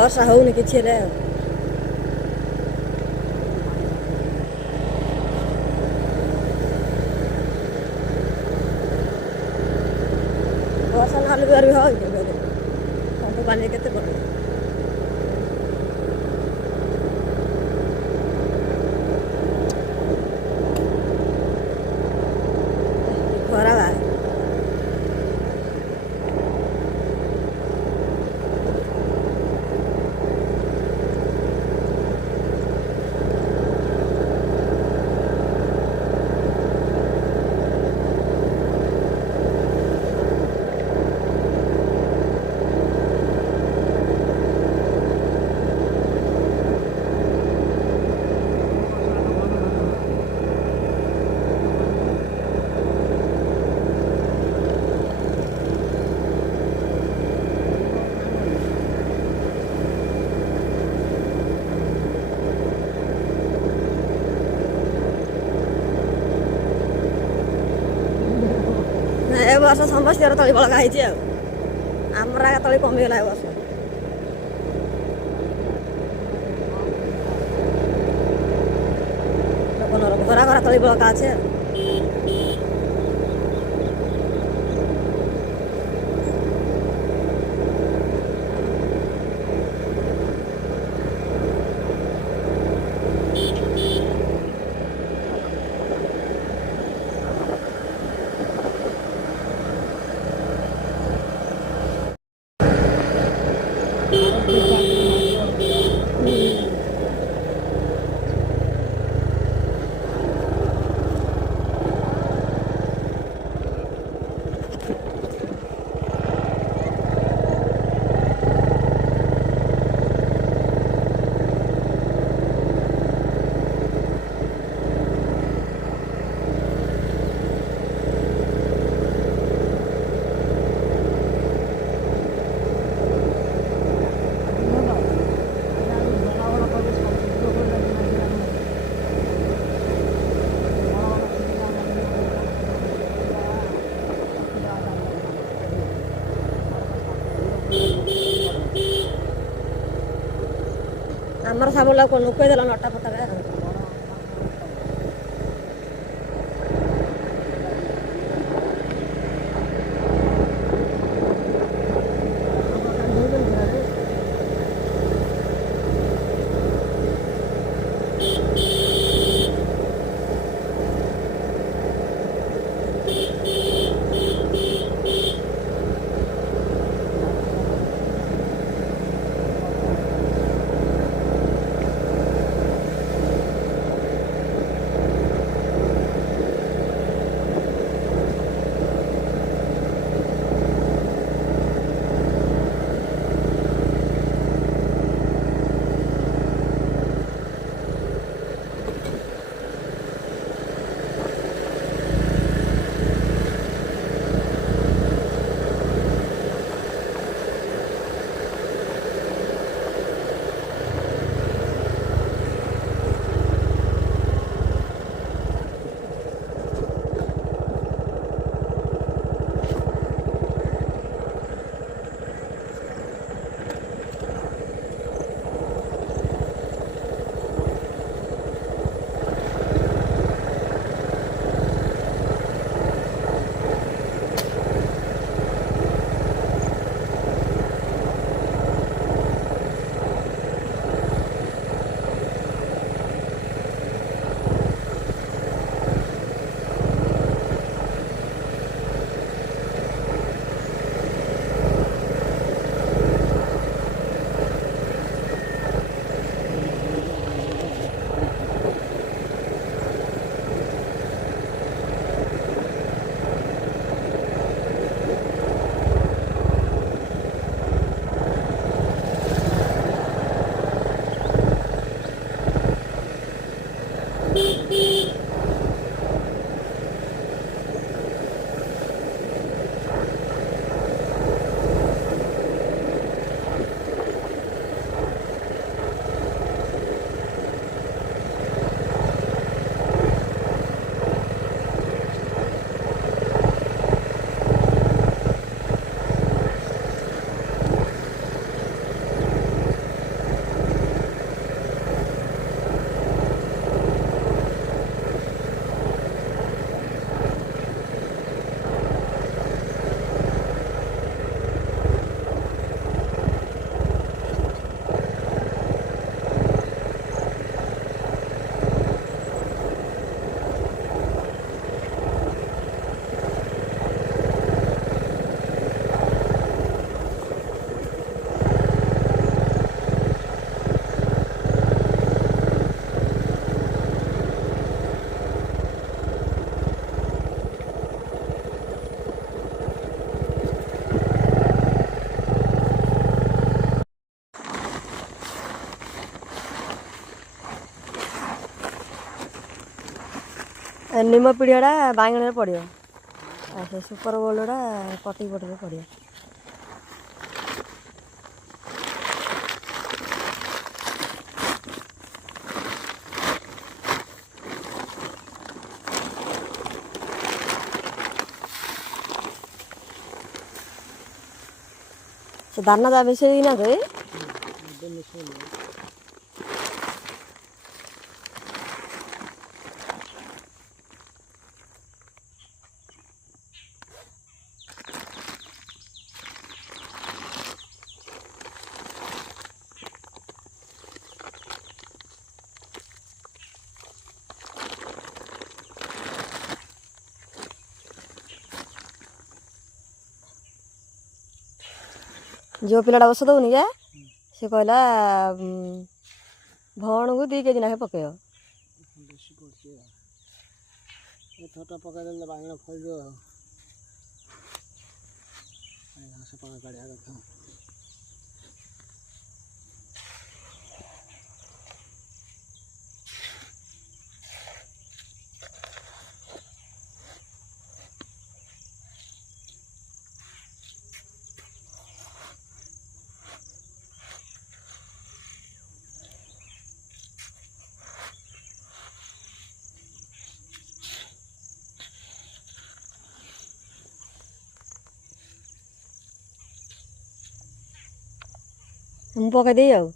ବର୍ଷା ହଉନି କିଛି ହେଲେ ବର୍ଷା ନହେଲେ ବି ହଉ ପାଣିରେ କେତେ ପଡ଼ିବ ଖରା ବା ଏ ବର୍ଷ ସମସ୍ତଙ୍କର ତଳି ବଳକା ହେଇଛି ଆଉ ଆମର ଆଗା ତଳି କମିଗଲା ଏ ବର୍ଷ ଲୋକଙ୍କର ଘରା ଘରା ତଳି ବଳକା ଅଛି ଆଉ ଆମର ସାବୁଲା କଣ ନୁକେଇ ଦେଲା ନଟା ଫଟାରେ ନିମ ପିଡ଼ିଆଟା ବାଇଗଣରେ ପଡ଼ିବ ଆଉ ସେ ସୁପର ଗୋଲ୍ଡଟା କଟିକି ପଟରେ ପଡ଼ିବ। ସେ ଦାନା ଯା ମିଶେଇ ନା ଦେ जो पिलाटा ओष दौनी जे से कहला भणକୁ 2 केजी नाखे पकेइब बेसी पड़छ ए थोटा पका देले बांगला फल जो घास पानी काढ़िया रखा ମୁଁ ପକେଇ ଦେଇ ଆଉ